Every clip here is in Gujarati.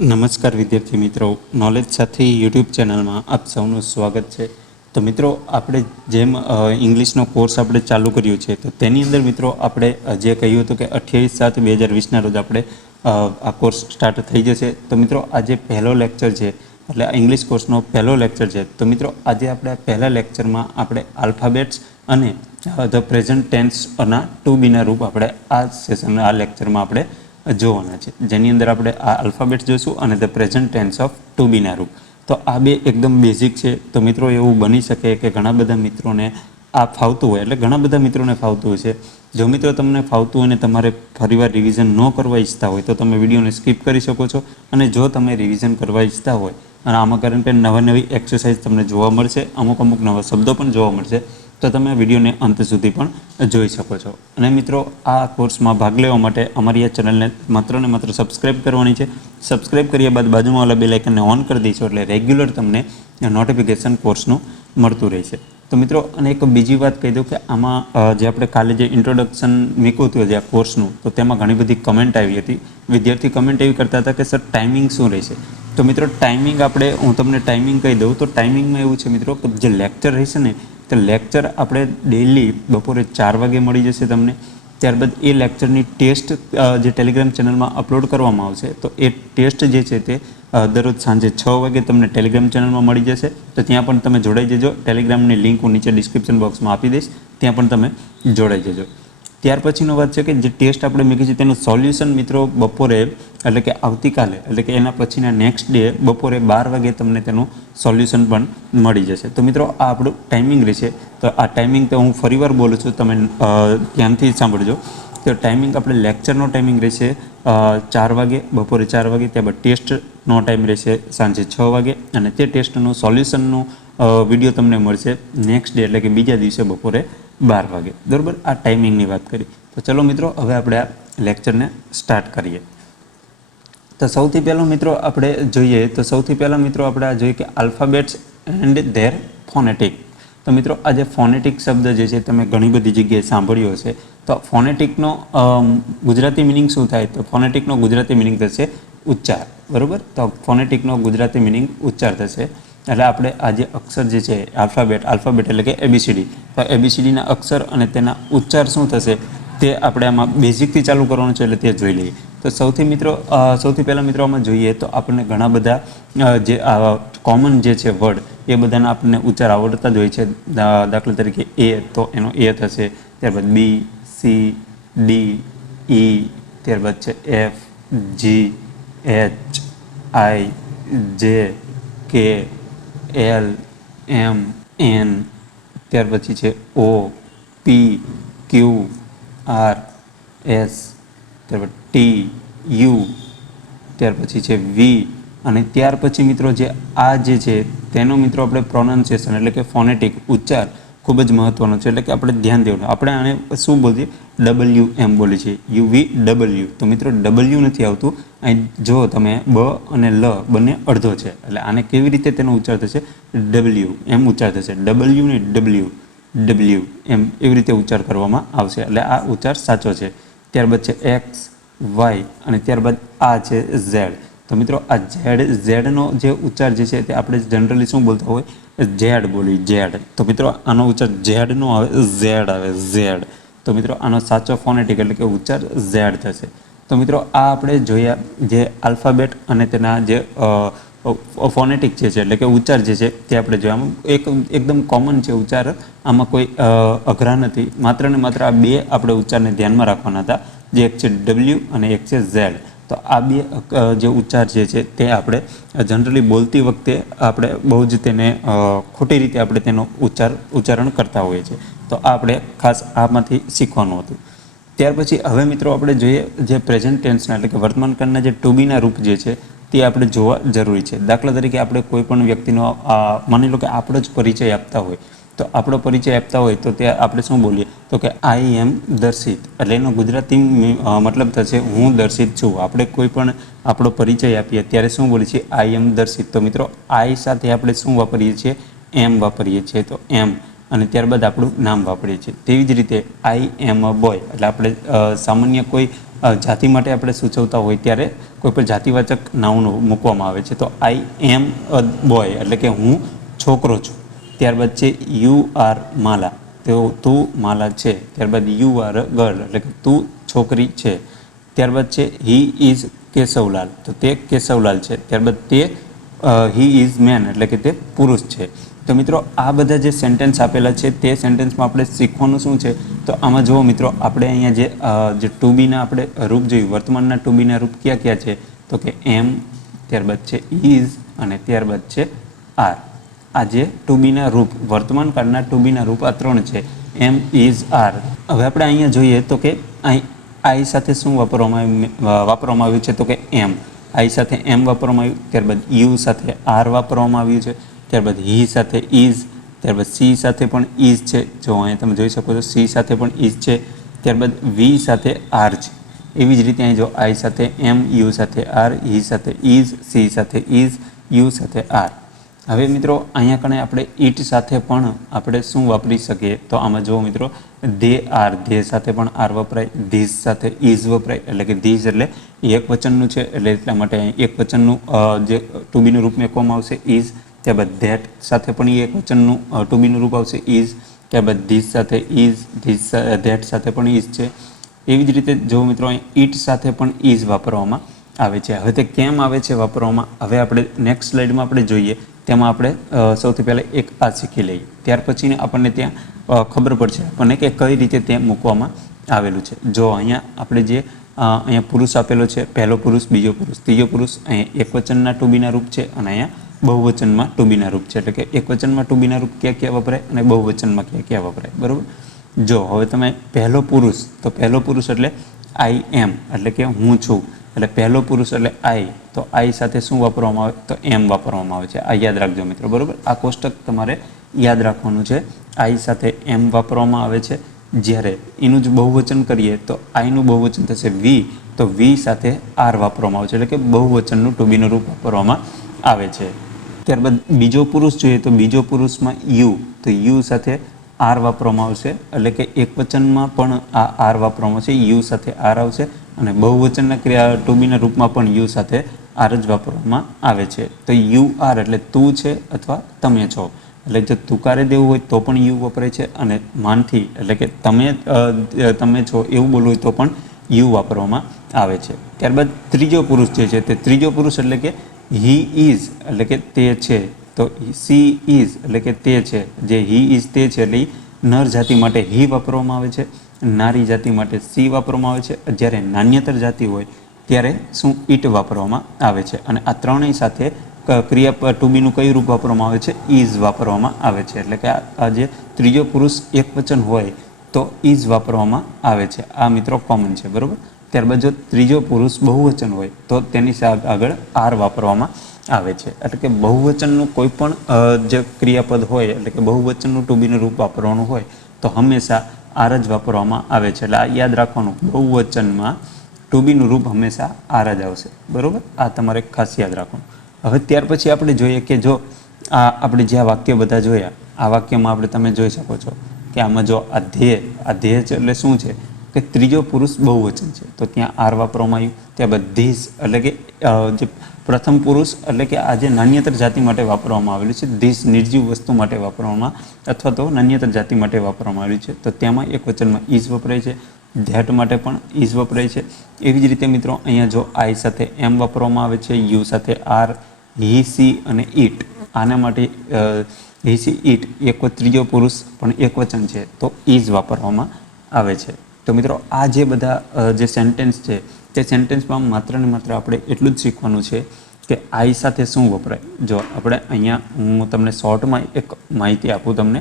નમસ્કાર વિદ્યાર્થી મિત્રો, નોલેજ સાથી યુટ્યુબ ચેનલમાં આપ સૌનું સ્વાગત છે। તો મિત્રો આપણે જેમ ઇંગ્લિશનો કોર્સ આપણે ચાલુ કર્યો છે, તો તેની અંદર મિત્રો આપણે જે કહ્યું હતું કે 28/7/2020ના રોજ આપણે આ કોર્સ સ્ટાર્ટ થઈ જશે। તો મિત્રો આજે પહેલો લેક્ચર છે, એટલે આ ઇંગ્લિશ કોર્સનો પહેલો લેક્ચર છે। તો મિત્રો આજે આપણે પહેલા લેક્ચરમાં આપણે આલ્ફાબેટ્સ અને ધ પ્રેઝન્ટ ટેન્સના ટુ બીના રૂપ આપણે આ સેશન આ લેક્ચરમાં આપણે જોવાના છે, જેની અંદર આપણે આ આલ્ફાબેટ્સ જોઈશું અને the present tense of to બીના રૂપ। તો આ બે એકદમ બેઝિક છે। તો મિત્રો એવું બની શકે કે ઘણા બધા મિત્રોને આ ફાવતું હોય, એટલે ઘણા બધા મિત્રોને ફાવતું હોય છે। જો મિત્રો તમને ફાવતું હોય અને તમારે ફરીવાર રિવિઝન ન કરવા ઈચ્છતા હોય તો તમે વિડીયોને સ્કીપ કરી શકો છો, અને જો તમે રિવિઝન કરવા ઈચ્છતા હોય અને આમાં કારણ કે નવી એક્સરસાઇઝ તમને જોવા મળશે, અમુક નવા શબ્દો પણ જોવા મળશે, તો તમે વિડીયોને અંત સુધી પણ જોઈ શકો છો। અને મિત્રો આ કોર્સમાં ભાગ લેવા માટે અમારી આ ચેનલને માત્ર ને માત્ર સબસ્ક્રાઈબ કરવાની છે। સબસ્ક્રાઈબ કર્યા બાદ બાજુમાં વાળા બેલ આઇકનને ઓન કરી દઈશું, એટલે રેગ્યુલર તમને નોટિફિકેશન કોર્સનું મળતું રહેશે। તો મિત્રો અને એક બીજી વાત કહી દઉં કે આમાં જે આપણે કાલે જે ઇન્ટ્રોડક્શન મૂક્યું હતું જે આ કોર્સનું, તો તેમાં ઘણી બધી કમેન્ટ આવી હતી। વિદ્યાર્થી કમેન્ટ એવી કરતા હતા કે સર ટાઈમિંગ શું રહેશે? તો મિત્રો ટાઈમિંગ હું તમને ટાઈમિંગ કહી દઉં તો ટાઈમિંગમાં એવું છે મિત્રો કે જે લેક્ચર રહેશે ને, તો લેક્ચર આપણે ડેઇલી બપોરે 4 વાગે મળી જશે તમને। ત્યારબાદ એ લેક્ચરની ટેસ્ટ જે ટેલિગ્રામ ચેનલમાં અપલોડ કરવામાં આવશે, તો એ ટેસ્ટ જે છે તે દરરોજ સાંજે 6 વાગે તમને ટેલિગ્રામ ચેનલમાં મળી જશે। તો ત્યાં પણ તમે જોડાઈ જજો। ટેલિગ્રામની લિંક હું નીચે ડિસ્ક્રિપ્શન બોક્સમાં આપી દઈશ, ત્યાં પણ તમે જોડાઈ જજો। ત્યાર પછીનો વાત છે કે જે ટેસ્ટ આપણે મૂકી છે તેનું સોલ્યુશન મિત્રો બપોરે, એટલે કે આવતીકાલે, એટલે કે એના પછીના નેક્સ્ટ ડે બપોરે 12 વાગે તમને તેનું સોલ્યુશન પણ મળી જશે। તો મિત્રો આ આપણું ટાઈમિંગ રહેશે। તો આ ટાઈમિંગ તો હું ફરીવાર બોલું છું, તમે ધ્યાનથી સાંભળજો। તો ટાઈમિંગ આપણે લેક્ચરનો ટાઈમિંગ રહેશે 4 વાગે, બપોરે 4 વાગે। ત્યારબાદ ટેસ્ટનો ટાઈમ રહેશે સાંજે 6 વાગે, અને તે ટેસ્ટનું સોલ્યુશનનું વિડીયો તમને મળશે નેક્સ્ટ ડે, એટલે કે બીજા દિવસે બપોરે 12 વાગે, બરાબર। આ ટાઈમિંગની વાત કરી। તો ચલો મિત્રો હવે આપણે આ લેક્ચરને સ્ટાર્ટ કરીએ। તો સૌથી પહેલાં મિત્રો આપણે જોઈએ, તો સૌથી પહેલાં મિત્રો આપણે આ જોઈએ કે આલ્ફાબેટ્સ એન્ડ ધેર ફોનેટિક। તો મિત્રો આ જે ફોનેટિક શબ્દ જે છે તમે ઘણી બધી જગ્યાએ સાંભળ્યો હશે। તો ફોનેટિકનો ગુજરાતી મિનિંગ શું થાય? તો ફોનેટિકનો ગુજરાતી મિનિંગ થશે ઉચ્ચાર, બરાબર। તો ફોનેટિકનો ગુજરાતી મિનિંગ ઉચ્ચાર થશે। એટલે આપણે આ જે અક્ષર જે છે આલ્ફાબેટ એટલે કે એબીસીડી, તો એબીસીડીના અક્ષર અને તેના ઉચ્ચાર શું થશે તે આપણે આમાં બેઝિકથી ચાલુ કરવાનું છે, એટલે તે જોઈ લઈએ। તો સૌથી પહેલાં મિત્રો આમાં જોઈએ તો આપણને ઘણા બધા જે કોમન જે છે વર્ડ, એ બધાના આપણને ઉચ્ચાર આવડતા જ હોય છે। દાખલા તરીકે એ, તો એનો એ થશે। ત્યારબાદ બી, સી, ડી, ઈ, ત્યારબાદ છે એફ, જી, એચ, આઈ, જે, કે, એલ, એમ, એન, ત્યાર પછી છે ઓ, પી, ક્યુ, આર, એસ, ત્યારબાદ ટી, યુ, ત્યાર પછી છે વી, અને ત્યાર પછી મિત્રો જે આ જે છે તેનો મિત્રો આપણે પ્રોનાઉન્સિએશન એટલે કે ફોનેટિક ઉચ્ચાર ખૂબ જ મહત્ત્વનો છે, એટલે કે આપણે ધ્યાન દેવાનું। આપણે આને શું બોલીએ? WM બોલીએ છીએ, UVW। તો મિત્રો W નથી આવતું અહીં, જો તમે બ અને લ બંને અડધો છે, એટલે આને કેવી રીતે તેનો ઉચ્ચાર થશે? W એમ ઉચ્ચાર થશે। W ને W એમ એવી રીતે ઉચ્ચાર કરવામાં આવશે, એટલે આ ઉચ્ચાર સાચો છે। ત્યારબાદ છે એક્સ, વાય, અને ત્યારબાદ આ છે ઝેડ। તો મિત્રો આ ઝેડનો જે ઉચ્ચાર જે છે તે આપણે જનરલી શું બોલતા હોય? ઝેડ બોલી, ઝેડ। તો મિત્રો આનો ઉચ્ચાર ઝેડ નો આવે, ઝેડ આવે, ઝેડ। તો મિત્રો આનો સાચો ફોનેટિક એટલે કે ઉચ્ચાર ઝેડ થશે। તો મિત્રો આ આપણે જોયા જે આલ્ફાબેટ અને તેના જે ફોનેટિક જે છે એટલે કે ઉચ્ચાર જે છે તે આપણે જોયા। એકદમ કોમન છે ઉચ્ચાર, આમાં કોઈ અઘરા નથી। માત્ર ને માત્ર આ બે આપણે ઉચ્ચારને ધ્યાનમાં રાખવાના હતા, જે એક છે W અને એક છે ઝેડ। તો આ બે જે ઉચ્ચાર જે છે તે આપણે જનરલી બોલતી વખતે આપણે બહુ જ તેને ખોટી રીતે આપણે તેનો ઉચ્ચારણ કરતા હોઈએ છીએ। તો આ આપણે ખાસ આમાંથી શીખવાનું હતું। ત્યાર પછી હવે મિત્રો આપણે જોઈએ જે પ્રેઝન્ટ ટેન્સના એટલે કે વર્તમાન કાળના જે ટુ બીના રૂપ જે છે તે આપણે જોવા જરૂરી છે। દાખલા તરીકે આપણે કોઈ પણ વ્યક્તિનો માની લો કે આપણો જ પરિચય આપતા હોય, તો આપણો પરિચય આપતા હોય તો તે આપણે શું બોલીએ? તો કે આઈ એમ દર્શિત, એટલે એનો ગુજરાતી મતલબ થશે હું દર્શિત છું। આપણે કોઈ પણ આપણો પરિચય આપીએ ત્યારે શું બોલીએ છીએ? આઈ એમ દર્શિત। તો મિત્રો આઈ સાથે આપણે શું વાપરીએ છીએ? એમ વાપરીએ છીએ, તો એમ, અને ત્યારબાદ આપણું નામ વાપરીએ છીએ। તેવી જ રીતે આઈ એમ અ બોય, એટલે આપણે સામાન્ય કોઈ જાતિ માટે આપણે સૂચવતા હોય ત્યારે કોઈ પણ જાતિવાચક નાઉન મૂકવામાં આવે છે. તો આઈ એમ અ બોય એટલે કે હું છોકરો છું. ત્યારબાદ છે યુ આર માલા, તો તું માલા છે. ત્યારબાદ યુ આર અ ગર્લ એટલે કે તું છોકરી છે. ત્યારબાદ છે હી ઇઝ કેશવલાલ, તો તે કેશવલાલ છે. ત્યારબાદ તે હી ઇઝ મેન એટલે કે તે પુરુષ છે. તો મિત્રો આ બધા જે સેન્ટેન્સ આપેલા છે તે સેન્ટેન્સમાં આપણે શીખવાનું શું છે, તો આમાં જુઓ મિત્રો, આપણે અહીંયા જે ટુ બીના આપણે રૂપ જોયું, વર્તમાનના ટુ બીના રૂપ કયા કયા છે, તો કે એમ, ત્યારબાદ છે ઇઝ અને ત્યારબાદ છે આર. આ જે ટુ બીના રૂપ, વર્તમાન કાળના ટુ બીના રૂપ આ 3 છે, એમ, ઇઝ, આર. હવે આપણે અહીંયા જોઈએ તો કે આઈ સાથે શું વાપરવામાં આવ્યું છે, તો કે એમ. આઈ સાથે એમ વાપરવામાં આવ્યું. ત્યારબાદ યુ સાથે આર વાપરવામાં આવ્યું છે. ત્યારબાદ હી સાથે ઇઝ. ત્યારબાદ સી સાથે પણ ઇઝ છે, જો અહીંયા તમે જોઈ શકો છો સી સાથે પણ ઇઝ છે. ત્યારબાદ વી સાથે આર છે. એવી જ રીતે અહીં જો આઈ સાથે એમ, યુ સાથે આર, હી સાથે ઇઝ, સી સાથે ઇઝ, યુ સાથે આર. હવે મિત્રો અહીંયા કણે આપણે ઇટ સાથે પણ આપણે શું વાપરી શકીએ, તો આમાં જુઓ મિત્રો, ધે આર, ધે સાથે પણ આર વપરાય. ધીસ સાથે ઇઝ વપરાય, એટલે કે ધીસ એટલે એક વચનનું છે એટલે એટલા માટે અહીં એક વચનનું જે ટુ બીનું રૂપ મૂકવામાં આવશે ઇઝ. ત્યારબાદ ધેટ સાથે પણ એક વચનનું ટુ બીનું રૂપ આવશે ઇઝ. ત્યારબાદ ધીસ સાથે ઇઝ, ધેટ સાથે પણ ઇઝ છે. એવી જ રીતે જો મિત્રો અહીં ઇટ સાથે પણ ઇઝ વાપરવામાં આવે છે. હવે તે કેમ આવે છે વાપરવામાં, હવે આપણે નેક્સ્ટ સ્લાઇડમાં આપણે જોઈએ. તેમાં આપણે સૌથી પહેલાં એક આ શીખી લઈએ, ત્યાર પછી આપણને ત્યાં ખબર પડશે આપણને કે કઈ રીતે તે મૂકવામાં આવેલું છે. જો અહીંયા આપણે જે અહીંયા પુરુષ આપેલો છે, પહેલો પુરુષ, બીજો પુરુષ, ત્રીજો પુરુષ, અહીંયા એક વચનના ટુ બીના રૂપ છે અને અહીંયા બહુવચનમાં ટુ બીના રૂપ છે. એટલે કે એક વચનમાં ટુ બીના રૂપ ક્યાં ક્યાં વપરાય અને બહુવચનમાં ક્યાં ક્યાં વપરાય, બરાબર. જો હવે તમે પહેલો પુરુષ, તો પહેલો પુરુષ એટલે આઈ એમ એટલે કે હું છું. એટલે પહેલો પુરુષ એટલે આઈ, તો આઈ સાથે શું વાપરવામાં આવે, તો એમ વાપરવામાં આવે છે. આ યાદ રાખજો મિત્રો, બરાબર. આ કોષ્ટક તમારે યાદ રાખવાનું છે. આઈ સાથે એમ વાપરવામાં આવે છે. જ્યારે એનું જ બહુવચન કરીએ તો આઈનું બહુવચન થશે વી, તો વી સાથે આર વાપરવામાં આવે છે. એટલે કે બહુવચનનું ટુ બીનું રૂપ વાપરવામાં આવે છે. ત્યારબાદ બીજો પુરુષ જોઈએ તો બીજો પુરુષમાં યુ, તો યુ સાથે આર વાપરવામાં આવશે. એટલે કે એક વચનમાં પણ આ આર વાપરવામાં આવશે, યુ સાથે આર આવશે. અને બહુવચનના ટુ બીના રૂપમાં પણ યુ સાથે આર જ વાપરવામાં આવે છે. તો યુ આર એટલે તું છે અથવા તમે છો. એટલે જો તુકારે દેવું હોય તો પણ યુ વપરાય છે, અને માનથી એટલે કે તમે છો એવું બોલવું હોય તો પણ યુ વાપરવામાં આવે છે. ત્યારબાદ ત્રીજો પુરુષ જે છે તે ત્રીજો પુરુષ એટલે કે હી ઇઝ એટલે કે તે છે. તો સી ઇઝ એટલે કે તે છે. જે હી ઇઝ તે છે એટલે નર જાતિ માટે હી વાપરવામાં આવે છે, નારી જાતિ માટે સી વાપરવામાં આવે છે. જ્યારે નાન્યતર જાતિ હોય ત્યારે શું ઇટ વાપરવામાં આવે છે. અને આ ત્રણેય સાથે ક્રિયા ટુ બીનું કયું રૂપ વાપરવામાં આવે છે, ઇઝ વાપરવામાં આવે છે. એટલે કે આ જે ત્રીજો પુરુષ એક વચન હોય તો ઇઝ વાપરવામાં આવે છે. આ મિત્રો કોમન છે, બરાબર. ત્યારબાદ જો ત્રીજો પુરુષ બહુવચન હોય તો તેની આગળ આર વાપરવામાં આવે છે. એટલે કે બહુવચનનું કોઈ પણ જે ક્રિયાપદ હોય, એટલે કે બહુવચનનું ટુ બીનું રૂપ વાપરવાનું હોય તો હંમેશા આર જ વાપરવામાં આવે છે. એટલે આ યાદ રાખવાનું, બહુવચનમાં ટુ બીનું રૂપ હંમેશા આર જ આવશે, બરાબર. આ તમારે ખાસ યાદ રાખવાનું. હવે ત્યાર પછી આપણે જોઈએ કે જો આપણે જે આ વાક્ય બધા જોયા, આ વાક્યમાં આપણે તમે જોઈ શકો છો કે આમાં જો આ ધ્યેય છે એટલે શું છે કે ત્રીજો પુરુષ બહુવચન છે, તો ત્યાં આર વાપરવામાં આવ્યું. ત્યારબાદ ધીસ એટલે કે જે પ્રથમ પુરુષ એટલે કે આ જે નાન્યતર જાતિ માટે વાપરવામાં આવેલું છે, ધીસ નિર્જીવ વસ્તુ માટે વાપરવામાં અથવા તો નાન્યતર જાતિ માટે વાપરવામાં આવ્યું છે. તો તેમાં એક વચનમાં ઇઝ વપરાય છે, ધેટ માટે પણ ઇઝ વપરાય છે. એવી જ રીતે મિત્રો અહીંયા જો આઈ સાથે એમ વાપરવામાં આવે છે, યુ સાથે આર, હી, સી અને ઇટ. આના માટે હી, સી, ઇટ એક ત્રીજો પુરુષ પણ એક વચન છે તો ઇઝ વાપરવામાં આવે છે. તો મિત્રો આ જે બધા જે સેન્ટેન્સ છે તે સેન્ટેન્સમાં માત્ર ને માત્ર આપણે એટલું જ શીખવાનું છે કે આઈ સાથે શું વપરાય. જો આપણે અહીંયા હું તમને શોર્ટમાં એક માહિતી આપું તમને.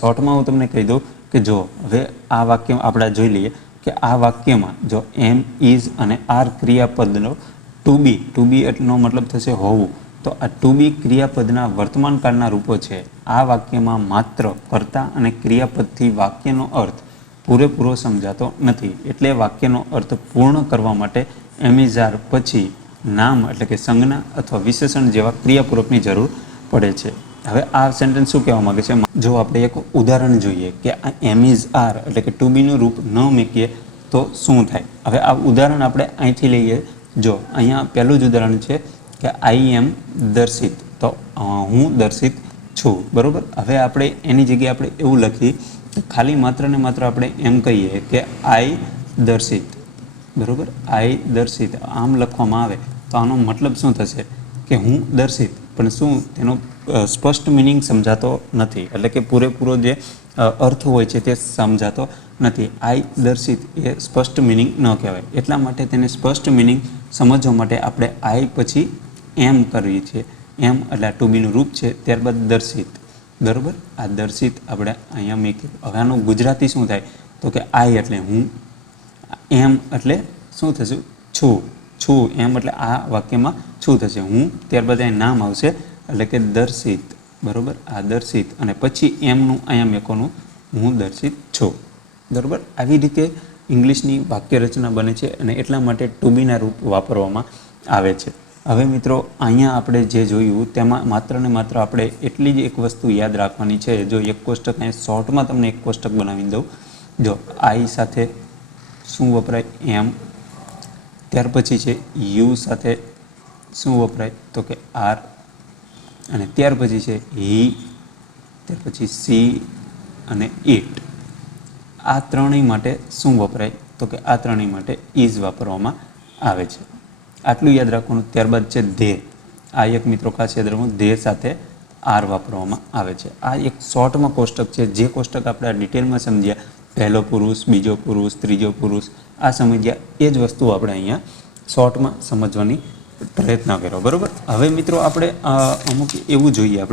શોર્ટમાં હું તમને કહી દઉં કે જો હવે આ વાક્ય આપણે જોઈ લઈએ કે આ વાક્યમાં જો એમ, ઇઝ અને આર ક્રિયાપદનો ટુ બી એટલો મતલબ થશે હોવું. તો આ ટુ બી ક્રિયાપદના વર્તમાન કાળના રૂપો છે. આ વાક્યમાં માત્ર કર્તા અને ક્રિયાપદથી વાક્યનો અર્થ પૂરેપૂરો સમજાતો નથી. એટલે વાક્યનો અર્થ પૂર્ણ કરવા માટે એમિઝાર પછી નામ એટલે કે સંજ્ઞા અથવા વિશેષણ જેવા ક્રિયાપૂર્વકની જરૂર પડે છે. હવે આ સેન્ટેન્સ શું કહેવા માંગે છે, જો આપણે એક ઉદાહરણ જોઈએ કે આ એમ ઇઝ આર એટલે કે ટુ બીનું રૂપ ન મૂકીએ તો શું થાય? હવે આ ઉદાહરણ આપણે અહીંથી લઈએ. જો અહીંયા પહેલું જ ઉદાહરણ છે કે આઈ એમ દર્શિત, તો હું દર્શિત છું, બરાબર. હવે આપણે એની જગ્યાએ આપણે એવું લખીએ ખાલી માત્ર ને માત્ર આપણે એમ કહીએ કે આઈ દર્શિત, બરાબર. આઈ દર્શિત આમ લખવામાં આવે તો આનો મતલબ શું થશે કે હું દર્શિત, પણ શું તેનો સ્પષ્ટ મિનિંગ સમજાતો નથી, એટલે કે પૂરેપૂરો જે અર્થ હોય છે તે સમજાતો નથી. આઈ દર્શિત એ સ્પષ્ટ મિનિંગ ન કહેવાય. એટલા માટે તેને સ્પષ્ટ મિનિંગ સમજવા માટે આપણે આઈ પછી એમ કરવી છે. એમ એટલે ટુ બીનું રૂપ છે, ત્યારબાદ દર્શિત, બરાબર. આ દર્શિત આપણે અહીંયા મૂક્યું. હવે આનું ગુજરાતી શું થાય તો કે આઈ એટલે હું, એમ એટલે શું થશે છું, છું એમ એટલે આ વાક્યમાં શું થશે હું, ત્યારબાદ અહીં નામ આવશે એટલે કે દર્શિત, બરાબર. આ દર્શિત અને પછી એમનું અહીંયા મેકોનું હું દર્શિત છું, બરાબર. આવી રીતે ઇંગ્લિશની વાક્ય રચના બને છે અને એટલા માટે ટુ બીના રૂપ વાપરવામાં આવે છે. હવે મિત્રો અહીંયા આપણે જે જોયું તેમાં માત્ર ને માત્ર આપણે એટલી જ એક વસ્તુ યાદ રાખવાની છે. જો એક કોષ્ટક અહીંયા શોર્ટમાં તમને એક કોષ્ટક બનાવી દઉં. જો આઈ સાથે શું વપરાય એમ, ત્યાર પછી છે યુ સાથે શું વપરાય તો કે આર, અને ત્યાર પછી છે હી, ત્યાર પછી સી અને ઇટ. આ ત્રણેય માટે શું વપરાય તો કે આ ત્રણેય માટે ઇઝ વાપરવામાં આવે છે. આટલું યાદ રાખવાનું. ત્યારબાદ છે ધે. આ એક મિત્રો ખાસ યાદ રાખવું, ધે સાથે આર વાપરવામાં આવે છે. આ એક શોર્ટમાં કોષ્ટક છે. જે કોષ્ટક આપણે આ ડિટેલમાં સમજ્યા, પહેલો પુરુષ, બીજો પુરુષ, ત્રીજો પુરુષ, આ સમજ્યા, એ જ વસ્તુ આપણે અહીંયા શોર્ટમાં સમજવાની પ્રયત્ન કર્યો, બરાબર. હવે મિત્રો આપણે અમુક એવું જોઈએ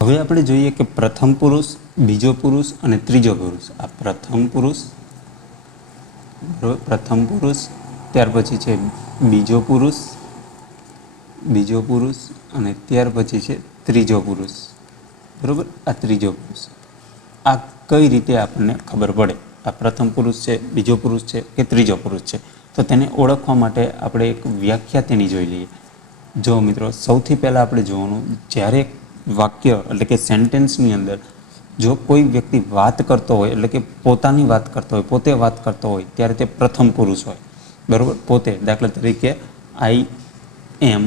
હવે આપણે જોઈએ કે પ્રથમ પુરુષ, બીજો પુરુષ અને ત્રીજો પુરુષ. આ પ્રથમ પુરુષ, બરાબર, પ્રથમ પુરુષ, ત્યાર પછી છે બીજો પુરુષ અને ત્યાર પછી છે ત્રીજો પુરુષ, બરાબર. આ ત્રીજો પુરુષ. આ કઈ રીતે આપણને ખબર પડે આ પ્રથમ પુરુષ છે, બીજો પુરુષ છે કે ત્રીજો પુરુષ છે? તો તેને ઓળખવા માટે આપણે એક વ્યાખ્યા તેની જોઈ લઈએ. જો મિત્રો સૌથી પહેલાં આપણે જોવાનું, જ્યારે વાક્ય એટલે કે સેન્ટેન્સની અંદર જો કોઈ વ્યક્તિ વાત કરતો હોય, એટલે કે પોતાની વાત કરતો હોય, પોતે વાત કરતો હોય, ત્યારે તે પ્રથમ પુરુષ હોય, બરાબર. પોતે, દાખલા તરીકે આઈ એમ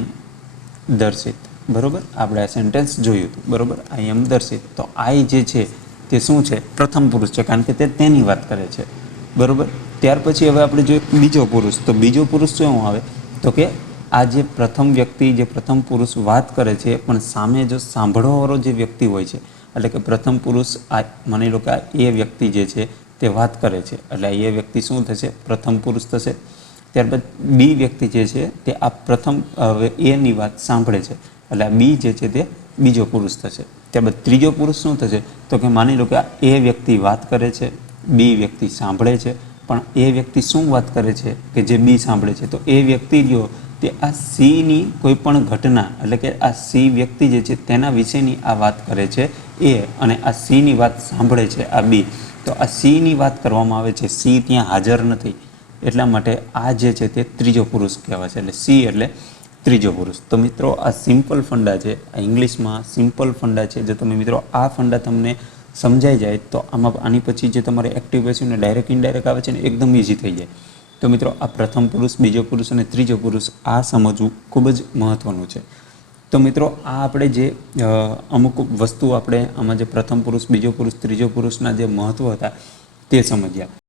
દર્શિત, બરાબર. આપણે આ સેન્ટેન્સ જોયું હતું, બરાબર. આઈ એમ દર્શિત. તો આઈ જે છે તે શું છે? પ્રથમ પુરુષ છે, કારણ કે તે તેની વાત કરે છે, બરાબર. ત્યાર પછી હવે આપણે જોઈએ બીજો પુરુષ. તો બીજો પુરુષ શું આવે તો કે આ જે પ્રથમ વ્યક્તિ, જે પ્રથમ પુરુષ વાત કરે છે, પણ સામે જો સાંભળવાવાળો જે વ્યક્તિ હોય છે, એટલે કે પ્રથમ પુરુષ આ માની લો કે એ વ્યક્તિ જે છે તે વાત કરે છે, એટલે એ વ્યક્તિ શું થશે? પ્રથમ પુરુષ થશે. ત્યારબાદ બી વ્યક્તિ જે છે તે આ પ્રથમ એની વાત સાંભળે છે, એટલે આ બી જે છે તે બીજો પુરુષ થશે. ત્યારબાદ ત્રીજો પુરુષ શું થશે તો કે માની લો કે એ વ્યક્તિ વાત કરે છે, બી વ્યક્તિ સાંભળે છે, પણ એ વ્યક્તિ શું વાત કરે છે કે જે બી સાંભળે છે? તો એ વ્યક્તિ જો તે આ સીની કોઈ પણ ઘટના, એટલે કે આ સી વ્યક્તિ જે છે તેના વિશેની આ વાત કરે છે એ, અને આ સીની વાત સાંભળે છે આ બી. તો આ સીની વાત કરવામાં આવે છે, સી ત્યાં હાજર નથી, એટલા માટે આ જે છે તે ત્રીજો પુરુષ કહેવાય છે. એટલે સી એટલે ત્રીજો પુરુષ. તો મિત્રો આ સિમ્પલ ફંડા છે, આ ઇંગ્લિશમાં સિમ્પલ ફંડા છે. જો તમે મિત્રો આ ફંડા તમને સમજાઈ જાય તો આની પછી જે તમારે એક્ટિવ પેસિવ ને ડાયરેક્ટ ઇનડાયરેક્ટ આવે છે ને એકદમ ઇઝી થઈ જાય. તો મિત્રો આ પ્રથમ પુરુષ, બીજો પુરુષ અને ત્રીજો પુરુષ આ સમજવું ખૂબ જ મહત્ત્વનું છે. તો મિત્રો આ આપણે જે અમુક વસ્તુ આપણે આમાં જે પ્રથમ પુરુષ, બીજો પુરુષ, ત્રીજો પુરુષના જે મહત્ત્વ હતા તે સમજ્યા.